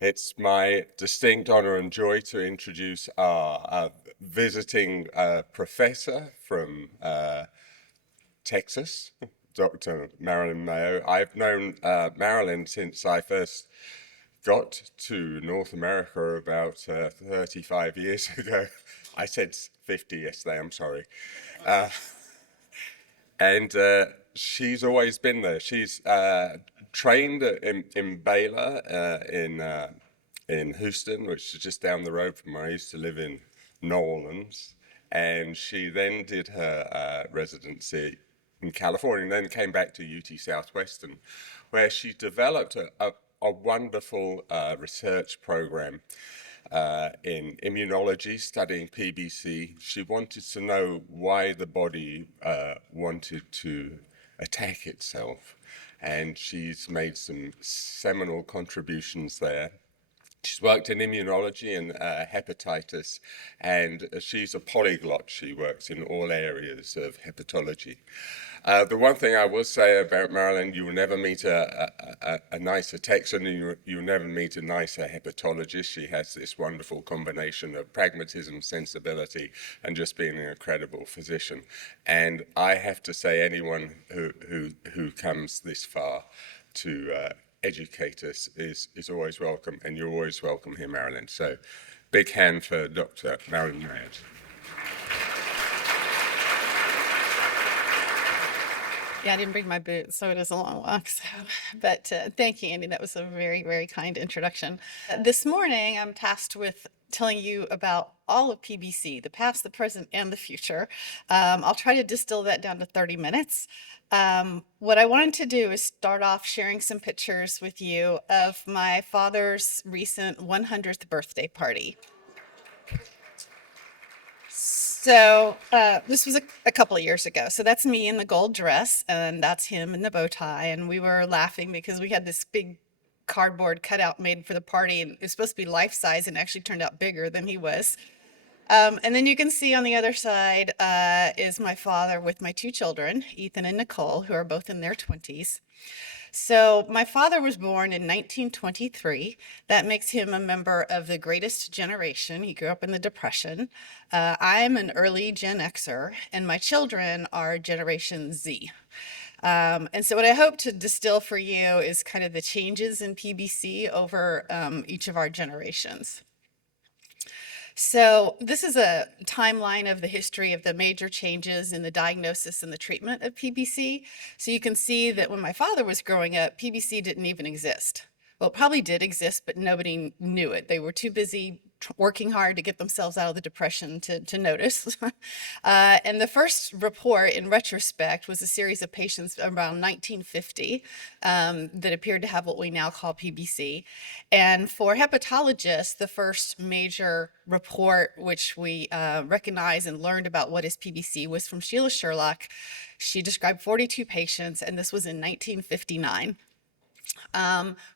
It's my distinct honor and joy to introduce our visiting professor from Texas, Dr. Marlyn Mayo. I've known Marlyn since I first got to North America about 35 years ago. I said 50 yesterday, I'm sorry. Uh, and she's always been there. She's trained in Baylor in Houston, which is just down the road from where I used to live in New Orleans. And she then did her residency in California and then came back to UT Southwestern, where she developed a wonderful research program in immunology, studying PBC. She wanted to know why the body wanted to attack itself, and she's made some seminal contributions there. She's worked in immunology and hepatitis, and she's a polyglot. She works in all areas of hepatology. The one thing I will say about Marlyn, you will never meet a nicer Texan, and you'll never meet a nicer hepatologist. She has this wonderful combination of pragmatism, sensibility, and just being an incredible physician. And I have to say, anyone who comes this far to educate us is always welcome, and you're always welcome here, Marlyn. So big hand for Dr. Marlyn Mayo. Yeah, I didn't bring my boots, so it is a long walk. But thank you, Andy. That was a very, very kind introduction. This morning, I'm tasked with telling you about all of PBC, the past, the present, and the future. I'll try to distill that down to 30 minutes. What I wanted to do is start off sharing some pictures with you of my father's recent 100th birthday party. So this was a couple of years ago. So that's me in the gold dress, and that's him in the bow tie. And we were laughing because we had this big cardboard cutout made for the party, and it was supposed to be life size, and actually turned out bigger than he was. And then you can see on the other side is my father with my two children, Ethan and Nicole, who are both in their 20s. So my father was born in 1923. That makes him a member of the greatest generation. He grew up in the Depression. I'm an early Gen Xer, and my children are Generation Z. And so what I hope to distill for you is kind of the changes in PBC over each of our generations. So this is a timeline of the history of the major changes in the diagnosis and the treatment of PBC. So you can see that when my father was growing up, PBC didn't even exist. Well, it probably did exist, but nobody knew it. They were too busy working hard to get themselves out of the Depression to notice. And the first report, in retrospect, was a series of patients around 1950 that appeared to have what we now call PBC. And for hepatologists, the first major report which we recognized and learned about what is PBC was from Sheila Sherlock. She described 42 patients, and this was in 1959.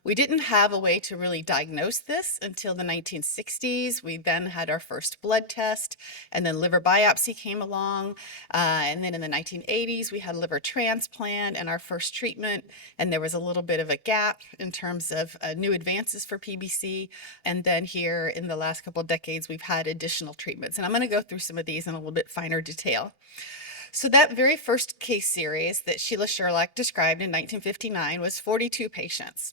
We didn't have a way to really diagnose this until the 1960s. We then had our first blood test, and then liver biopsy came along. And then in the 1980s, we had liver transplant and our first treatment. And there was a little bit of a gap in terms of new advances for PBC. And then here in the last couple of decades, we've had additional treatments. And I'm going to go through some of these in a little bit finer detail. So that very first case series that Sheila Sherlock described in 1959 was 42 patients.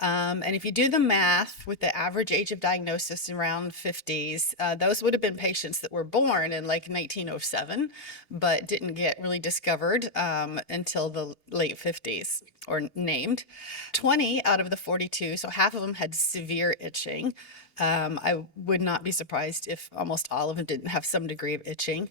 And if you do the math with the average age of diagnosis around 50s, those would have been patients that were born in like 1907, but didn't get really discovered until the late 50s or named. 20 out of the 42, so half of them had severe itching. I would not be surprised if almost all of them didn't have some degree of itching.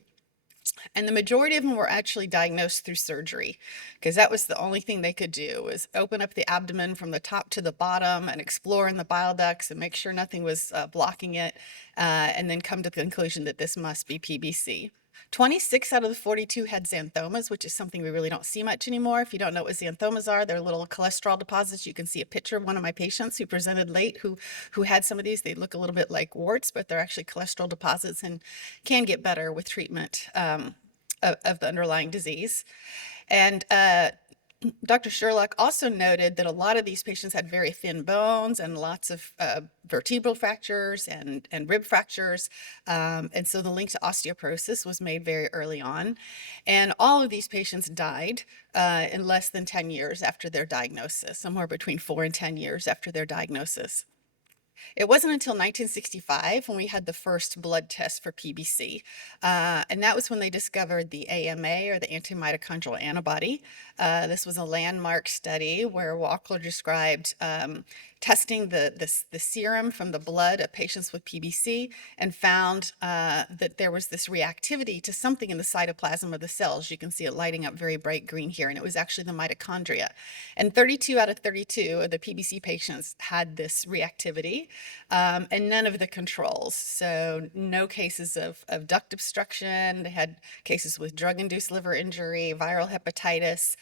And the majority of them were actually diagnosed through surgery, because that was the only thing they could do, was open up the abdomen from the top to the bottom and explore in the bile ducts and make sure nothing was blocking it, and then come to the conclusion that this must be PBC. 26 out of the 42 had xanthomas, which is something we really don't see much anymore. If you don't know what xanthomas are, they're little cholesterol deposits. You can see a picture of one of my patients who presented late who had some of these. They look a little bit like warts, but they're actually cholesterol deposits and can get better with treatment of the underlying disease. And Dr. Sherlock also noted that a lot of these patients had very thin bones and lots of vertebral fractures and rib fractures. And so the link to osteoporosis was made very early on. And all of these patients died in less than 10 years after their diagnosis, somewhere between 4 and 10 years after their diagnosis. It wasn't until 1965 when we had the first blood test for PBC. And that was when they discovered the AMA, or the antimitochondrial antibody. This was a landmark study where Walker described testing the serum from the blood of patients with PBC and found that there was this reactivity to something in the cytoplasm of the cells. You can see it lighting up very bright green here, and it was actually the mitochondria. And 32 out of 32 of the PBC patients had this reactivity, and none of the controls. So no cases of duct obstruction. They had cases with drug-induced liver injury, viral hepatitis,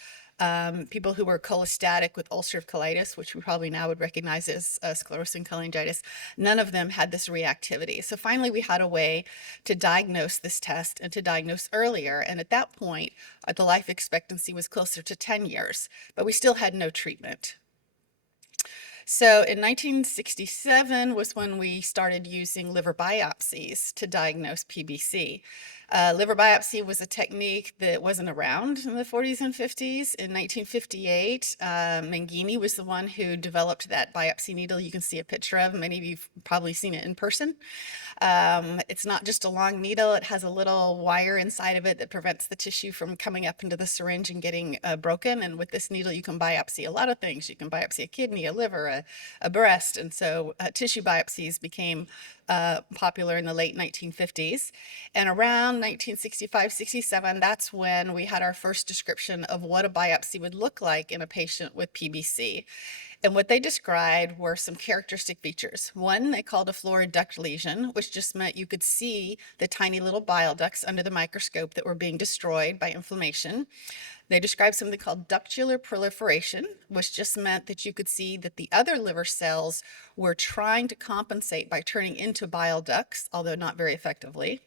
people who were cholestatic with ulcerative colitis, which we probably now would recognize as sclerosing cholangitis. None of them had this reactivity. So finally, we had a way to diagnose this test and to diagnose earlier. And at that point, the life expectancy was closer to 10 years, but we still had no treatment. So in 1967 was when we started using liver biopsies to diagnose PBC. Liver biopsy was a technique that wasn't around in the 40s and 50s. In 1958, Mangini was the one who developed that biopsy needle you can see a picture of. Many of you've probably seen it in person. It's not just a long needle. It has a little wire inside of it that prevents the tissue from coming up into the syringe and getting broken. And with this needle, you can biopsy a lot of things. You can biopsy a kidney, a liver, a breast. And so tissue biopsies became popular in the late 1950s. And around 1965-67, that's when we had our first description of what a biopsy would look like in a patient with PBC. And what they described were some characteristic features. One, they called a florid duct lesion, which just meant you could see the tiny little bile ducts under the microscope that were being destroyed by inflammation. They described something called ductular proliferation, which just meant that you could see that the other liver cells were trying to compensate by turning into bile ducts, although not very effectively.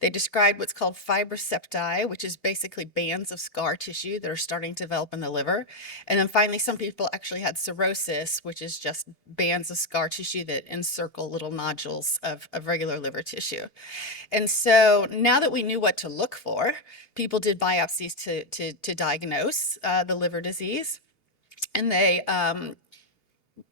They described what's called fibrosepti, which is basically bands of scar tissue that are starting to develop in the liver. And then finally, some people actually had cirrhosis, which is just bands of scar tissue that encircle little nodules of regular liver tissue. And so now that we knew what to look for, people did biopsies to diagnose the liver disease. And they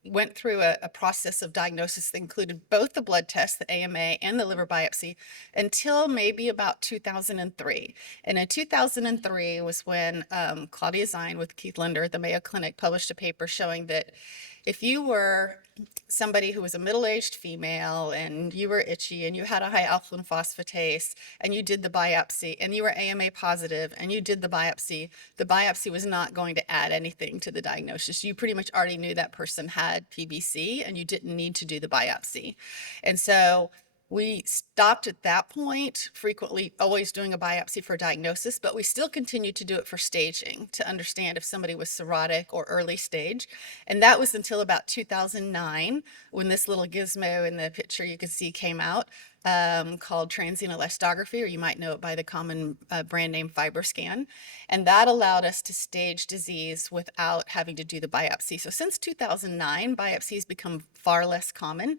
went through a process of diagnosis that included both the blood test, the AMA, and the liver biopsy until maybe about 2003. And in 2003 was when Claudia Zine with Keith Linder at the Mayo Clinic published a paper showing that if you were somebody who was a middle-aged female and you were itchy and you had a high alkaline phosphatase and you did the biopsy and you were AMA positive and you did the biopsy was not going to add anything to the diagnosis. You pretty much already knew that person had PBC and you didn't need to do the biopsy. And so we stopped at that point, frequently always doing a biopsy for diagnosis, but we still continued to do it for staging to understand if somebody was cirrhotic or early stage. And that was until about 2009 when this little gizmo in the picture you can see came out, called transient elastography, or you might know it by the common brand name FibroScan. And that allowed us to stage disease without having to do the biopsy. So since 2009, biopsies become far less common.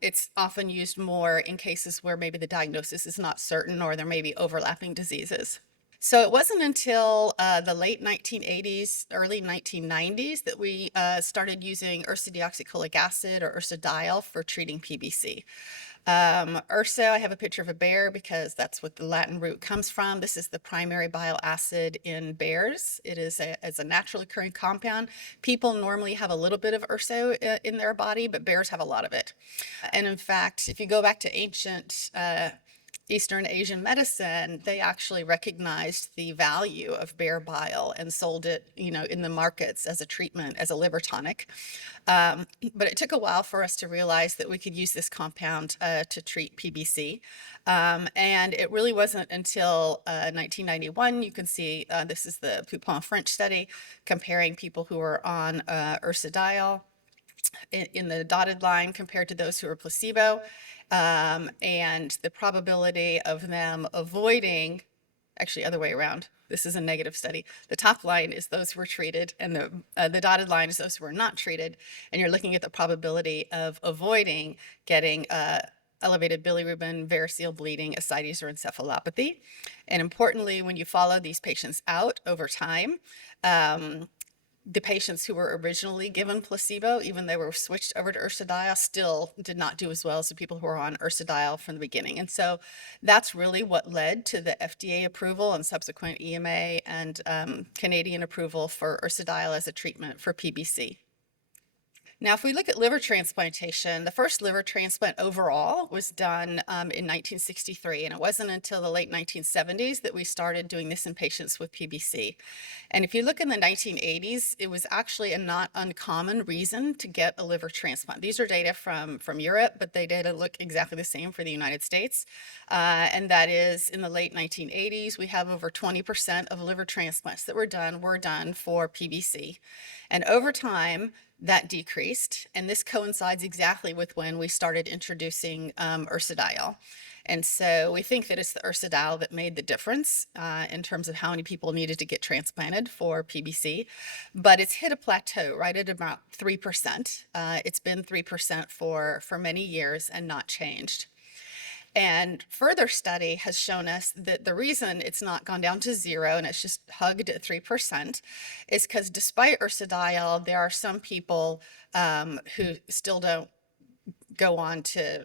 It's often used more in cases where maybe the diagnosis is not certain or there may be overlapping diseases. So it wasn't until the late 1980s, early 1990s that we started using ursodeoxycholic acid, or ursodiol, for treating PBC. Urso, I have a picture of a bear because that's what the Latin root comes from. This is the primary bile acid in bears. It is a naturally occurring compound. People normally have a little bit of urso in their body, but bears have a lot of it. And in fact, if you go back to ancient Eastern Asian medicine, they actually recognized the value of bear bile and sold it, in the markets as a treatment, as a liver tonic. But it took a while for us to realize that we could use this compound to treat PBC. And it really wasn't until 1991, you can see this is the Poupon French study comparing people who were on ursodiol in the dotted line compared to those who were placebo. And the probability of them avoiding actually other way around. This is a negative study. The top line is those who were treated, and the dotted line is those who were not treated. And you're looking at the probability of avoiding getting elevated bilirubin, variceal bleeding, ascites, or encephalopathy. And importantly, when you follow these patients out over time, the patients who were originally given placebo, even though they were switched over to ursodiol, still did not do as well as the people who were on ursodiol from the beginning. And so that's really what led to the FDA approval and subsequent EMA and Canadian approval for ursodiol as a treatment for PBC. Now, if we look at liver transplantation, the first liver transplant overall was done in 1963, and it wasn't until the late 1970s that we started doing this in patients with PBC. And if you look in the 1980s, it was actually a not uncommon reason to get a liver transplant. These are data from Europe, but they data look exactly the same for the United States. And that is in the late 1980s, we have over 20% of liver transplants that were done for PBC. And over time, that decreased, and this coincides exactly with when we started introducing ursodiol. And so we think that it's the ursodiol that made the difference in terms of how many people needed to get transplanted for PBC, but it's hit a plateau right at about 3%. It's been 3% for many years and not changed. And further study has shown us that the reason it's not gone down to zero and it's just hugged at 3% is because despite ursodiol, there are some people who still don't go on to,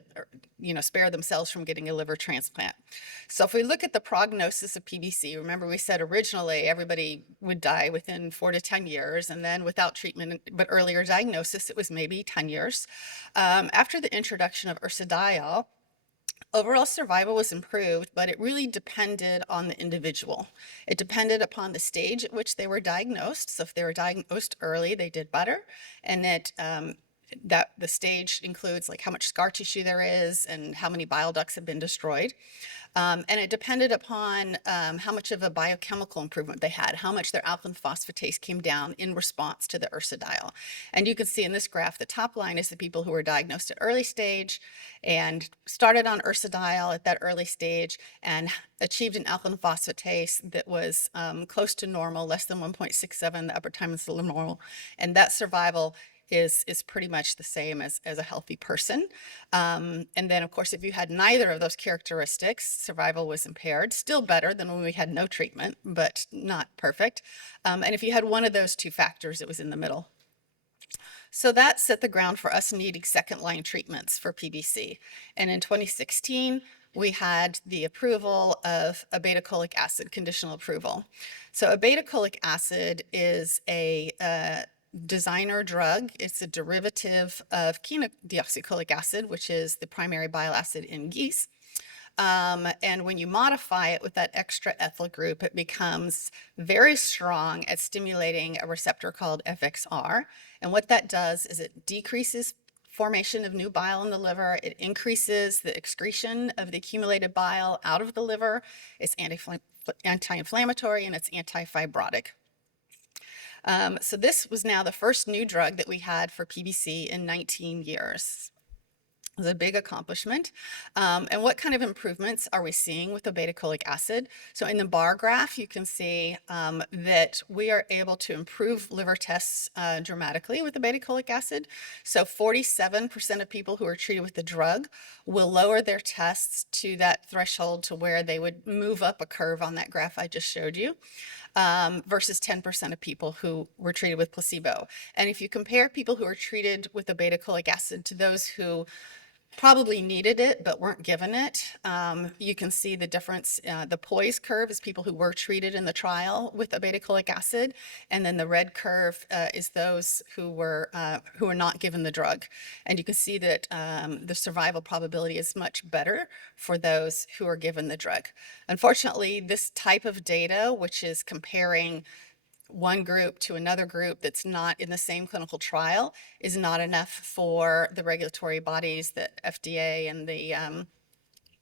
spare themselves from getting a liver transplant. So if we look at the prognosis of PBC, remember we said originally everybody would die within 4 to 10 years, and then without treatment, but earlier diagnosis, it was maybe 10 years. After the introduction of ursodiol, overall survival was improved, but it really depended on the individual. It depended upon the stage at which they were diagnosed. So if they were diagnosed early, they did better. And that the stage includes like how much scar tissue there is and how many bile ducts have been destroyed. And it depended upon how much of a biochemical improvement they had, how much their alkaline phosphatase came down in response to the ursodiol. And you can see in this graph, the top line is the people who were diagnosed at early stage and started on ursodiol at that early stage and achieved an alkaline phosphatase that was close to normal, less than 1.67, the upper time is normal. And that survival is pretty much the same as a healthy person. And then, of course, if you had neither of those characteristics, survival was impaired, still better than when we had no treatment, but not perfect. And if you had one of those two factors, it was in the middle. So that set the ground for us needing second-line treatments for PBC. And in 2016, we had the approval of obeticholic acid, conditional approval. So obeticholic acid is a designer drug. It's a derivative of chenodeoxycholic acid, which is the primary bile acid in geese. And when you modify it with that extra ethyl group, it becomes very strong at stimulating a receptor called FXR. And what that does is it decreases formation of new bile in the liver. It increases the excretion of the accumulated bile out of the liver. It's anti-inflammatory and it's anti-fibrotic. So this was now the first new drug that we had for PBC in 19 years. It was a big accomplishment. And what kind of improvements are we seeing with obeticholic acid? So in the bar graph, you can see that we are able to improve liver tests dramatically with obeticholic acid. So 47% of people who are treated with the drug will lower their tests to that threshold to where they would move up a curve on that graph I just showed you. Versus 10% of people who were treated with placebo. And if you compare people who are treated with obeticholic acid to those who probably needed it but weren't given it, you can see the difference. The poise curve is people who were treated in the trial with obeticholic acid, and then the red curve is those who were not given the drug. And you can see that the survival probability is much better for those who are given the drug. Unfortunately, this type of data, which is comparing one group to another group that's not in the same clinical trial, is not enough for the regulatory bodies, the FDA and the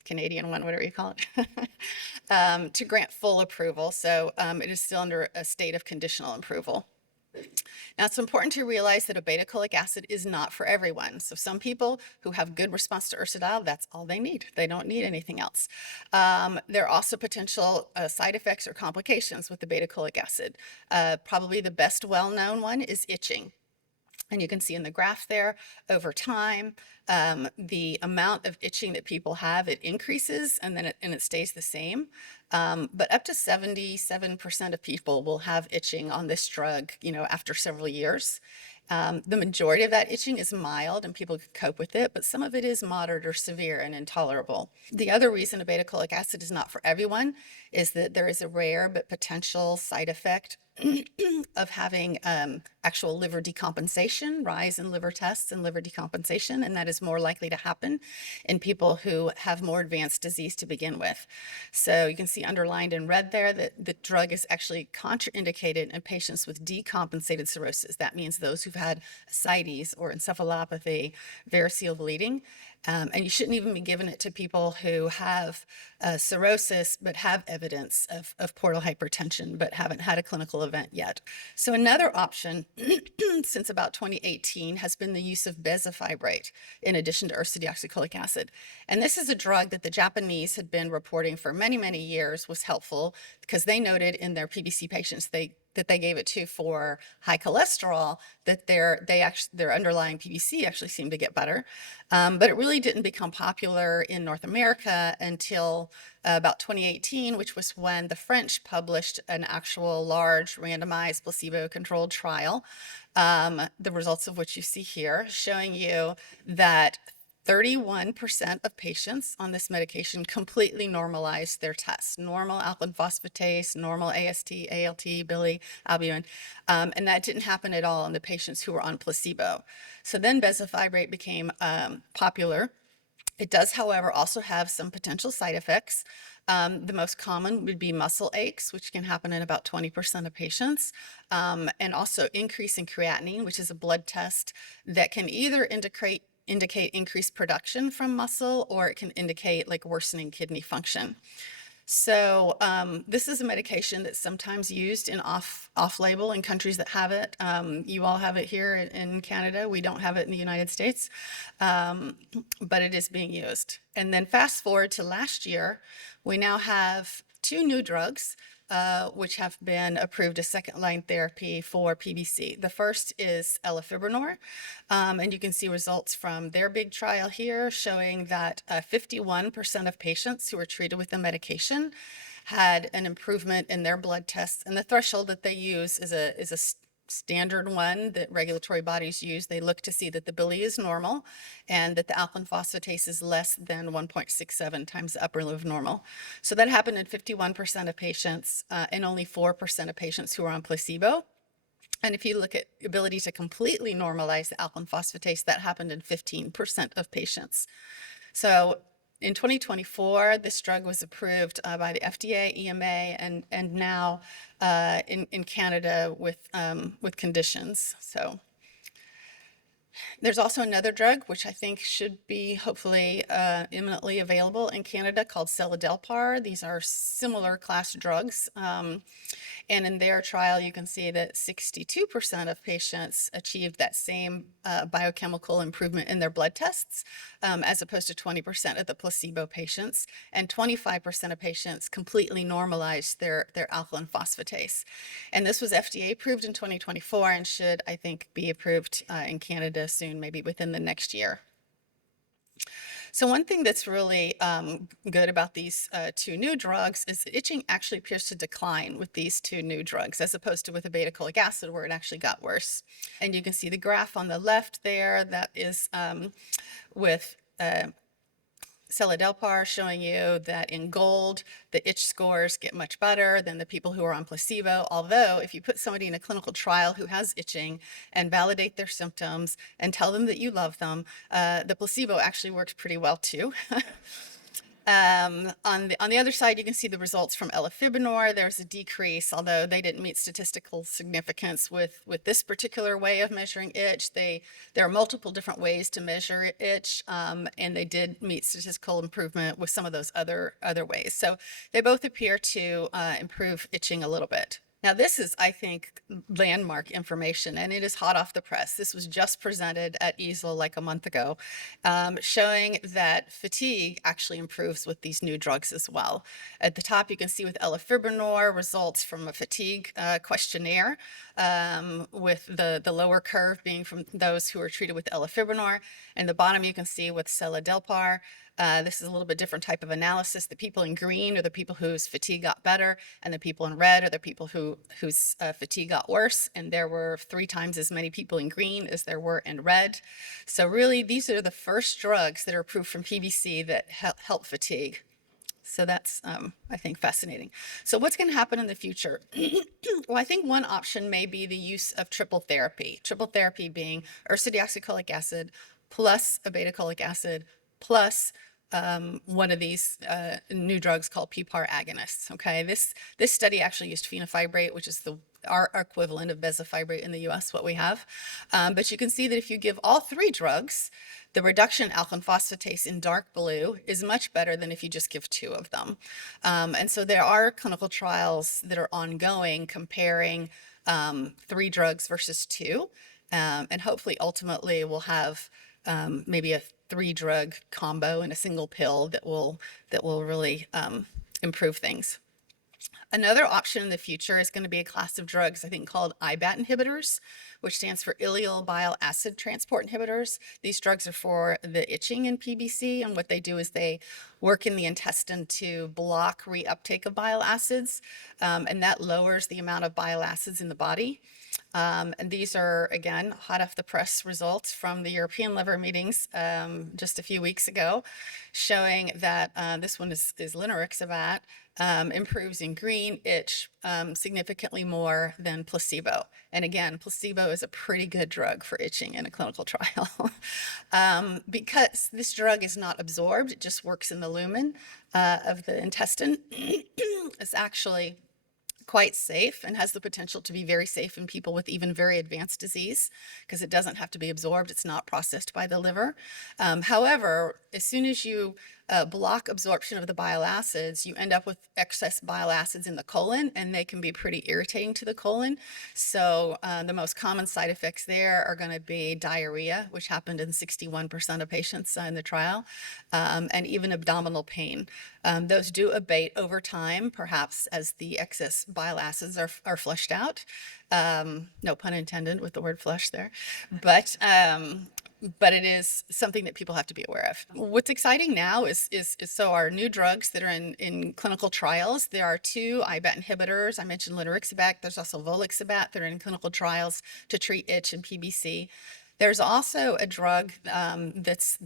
Canadian one, whatever you call it, to grant full approval. So it is still under a state of conditional approval. Now, it's important to realize that obeticholic acid is not for everyone. So some people who have good response to ursodiol, that's all they need. They don't need anything else. There are also potential side effects or complications with obeticholic acid. Probably the best well-known one is itching. And you can see in the graph there, over time, the amount of itching that people have, it increases and then it stays the same. But up to 77% of people will have itching on this drug, after several years. The majority of that itching is mild and people can cope with it, but some of it is moderate or severe and intolerable. The other reason obeticholic acid is not for everyone is that there is a rare but potential side effect of having actual liver decompensation, rise in liver tests and liver decompensation, and that is more likely to happen in people who have more advanced disease to begin with. So you can see underlined in red there that the drug is actually contraindicated in patients with decompensated cirrhosis. That means those who've had ascites or encephalopathy, variceal bleeding, and you shouldn't even be giving it to people who have cirrhosis but have evidence of portal hypertension but haven't had a clinical event yet. So another option since about 2018 has been the use of bezafibrate in addition to ursodeoxycholic acid. And this is a drug that the Japanese had been reporting for many, many years was helpful because they noted in their PBC patients that they gave it to for high cholesterol, that their underlying PBC actually seemed to get better. But it really didn't become popular in North America until about 2018, which was when the French published an actual large randomized placebo-controlled trial, the results of which you see here, showing you that 31% of patients on this medication completely normalized their tests, normal alkaline phosphatase, normal AST, ALT, bili, albumin, and that didn't happen at all in the patients who were on placebo. So then bezafibrate became popular. It does, however, also have some potential side effects. The most common would be muscle aches, which can happen in about 20% of patients, and also increase in creatinine, which is a blood test that can either indicate increased production from muscle, or it can indicate like worsening kidney function. So this is a medication that's sometimes used in off-label in countries that have it. You all have it here in Canada. We don't have it in the United States, but it is being used. And then fast forward to last year, we now have 2 new drugs which have been approved as second-line therapy for PBC. The first is elafibranor, and you can see results from their big trial here showing that 51% of patients who were treated with the medication had an improvement in their blood tests, and the threshold that they use is a standard one that regulatory bodies use. They look to see that the bili is normal and that the alkaline phosphatase is less than 1.67 times the upper limit of normal. So that happened in 51% of patients and only 4% of patients who are on placebo. And if you look at ability to completely normalize the alkaline phosphatase, that happened in 15% of patients. So in 2024, this drug was approved by the FDA, EMA, and now in Canada with conditions. So there's also another drug, which I think should be hopefully imminently available in Canada, called seladelpar. These are similar class drugs. And in their trial, you can see that 62% of patients achieved that same biochemical improvement in their blood tests, as opposed to 20% of the placebo patients. And 25% of patients completely normalized their alkaline phosphatase. And this was FDA approved in 2024 and should, I think, be approved in Canada soon, maybe within the next year. So one thing that's really good about these 2 new drugs is that itching actually appears to decline with these 2 new drugs, as opposed to with obeticholic acid, where it actually got worse. And you can see the graph on the left there, that is with seladelpar, showing you that in gold, the itch scores get much better than the people who are on placebo. Although if you put somebody in a clinical trial who has itching and validate their symptoms and tell them that you love them, the placebo actually works pretty well too. On the other side, you can see the results from elafibranor. There's a decrease, although they didn't meet statistical significance with this particular way of measuring itch. There are multiple different ways to measure itch, and they did meet statistical improvement with some of those other ways. So they both appear to improve itching a little bit. Now, this is, I think, landmark information, and it is hot off the press. This was just presented at EASL like a month ago, showing that fatigue actually improves with these new drugs as well. At the top, you can see with elafibranor results from a fatigue questionnaire, with the lower curve being from those who are treated with elafibranor, and the bottom you can see with seladelpar. This is a little bit different type of analysis. The people in green are the people whose fatigue got better, and the people in red are the people whose fatigue got worse. And there were 3 times as many people in green as there were in red. So really, these are the first drugs that are approved from PBC that help fatigue. So that's, I think, fascinating. So what's going to happen in the future? Well, I think one option may be the use of triple therapy. Triple therapy being ursodeoxycholic acid plus a beta-cholic acid plus one of these new drugs called PPAR agonists. Okay, this study actually used fenofibrate, which is our equivalent of bezafibrate in the U.S. What we have, but you can see that if you give all 3 drugs, the reduction in alkaline phosphatase in dark blue is much better than if you just give 2 of them. And so there are clinical trials that are ongoing comparing 3 drugs versus 2, and hopefully ultimately we'll have maybe a 3-drug combo in a single pill that will really improve things. Another option in the future is going to be a class of drugs, I think, called IBAT inhibitors, which stands for ileal bile acid transport inhibitors. These drugs are for the itching in PBC, and what they do is they work in the intestine to block reuptake of bile acids, and that lowers the amount of bile acids in the body. And these are, again, hot off the press results from the European liver meetings just a few weeks ago, showing that this one is linerixibat, improves in green itch significantly more than placebo. And again, placebo is a pretty good drug for itching in a clinical trial. Because this drug is not absorbed, it just works in the lumen of the intestine. It's actually quite safe and has the potential to be very safe in people with even very advanced disease because it doesn't have to be absorbed. It's not processed by the liver. However, as soon as you block absorption of the bile acids, you end up with excess bile acids in the colon, and they can be pretty irritating to the colon. So the most common side effects there are going to be diarrhea, which happened in 61% of patients in the trial, and even abdominal pain. Those do abate over time, perhaps as the excess bile acids are flushed out. No pun intended with the word flush there. But it is something that people have to be aware of. What's exciting now is so our new drugs that are in clinical trials. There are 2 IBAT inhibitors. I mentioned linerixibat. There's also volixibat that are in clinical trials to treat itch and PBC. There's also a drug that's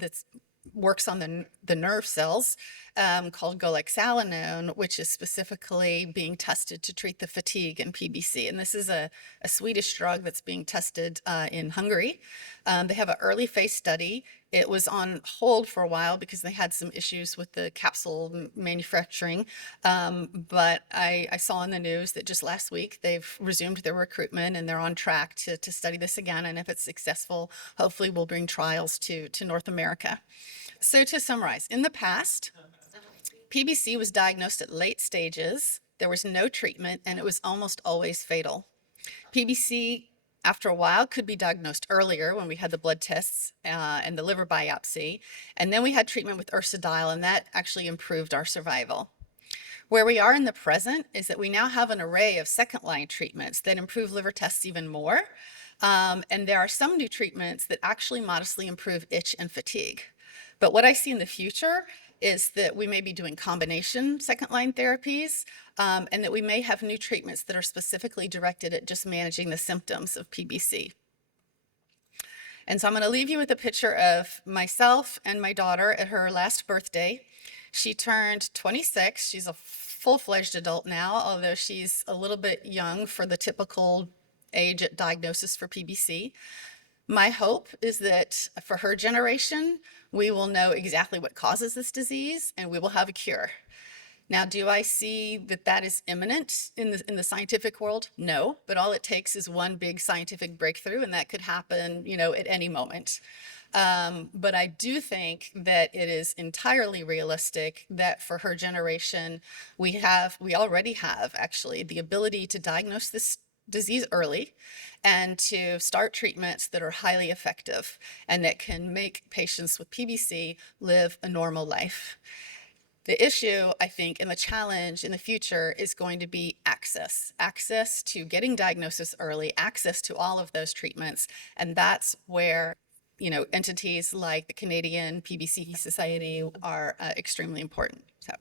works on the nerve cells called golexalinone, which is specifically being tested to treat the fatigue in PBC. And this is a Swedish drug that's being tested in Hungary. They have an early phase study. It was on hold for a while because they had some issues with the capsule manufacturing. But I saw in the news that just last week they've resumed their recruitment and they're on track to study this again. And if it's successful, hopefully we'll bring trials to North America. So to summarize, in the past, PBC was diagnosed at late stages, there was no treatment, and it was almost always fatal. PBC, after a while, could be diagnosed earlier when we had the blood tests and the liver biopsy, and then we had treatment with ursodiol, and that actually improved our survival. Where we are in the present is that we now have an array of second-line treatments that improve liver tests even more, and there are some new treatments that actually modestly improve itch and fatigue. But what I see in the future is that we may be doing combination second-line therapies, and that we may have new treatments that are specifically directed at just managing the symptoms of PBC. And so I'm going to leave you with a picture of myself and my daughter at her last birthday. She turned 26. She's a full-fledged adult now, although she's a little bit young for the typical age at diagnosis for PBC. My hope is that for her generation, we will know exactly what causes this disease and we will have a cure. Now, do I see that is imminent in the scientific world? No, but all it takes is one big scientific breakthrough, and that could happen, at any moment. But I do think that it is entirely realistic that for her generation, we already have actually the ability to diagnose this disease early and to start treatments that are highly effective and that can make patients with PBC live a normal life. The issue, I think, and the challenge in the future is going to be access to getting diagnosis early, access to all of those treatments. And that's where, entities like the Canadian PBC Society are extremely important. So,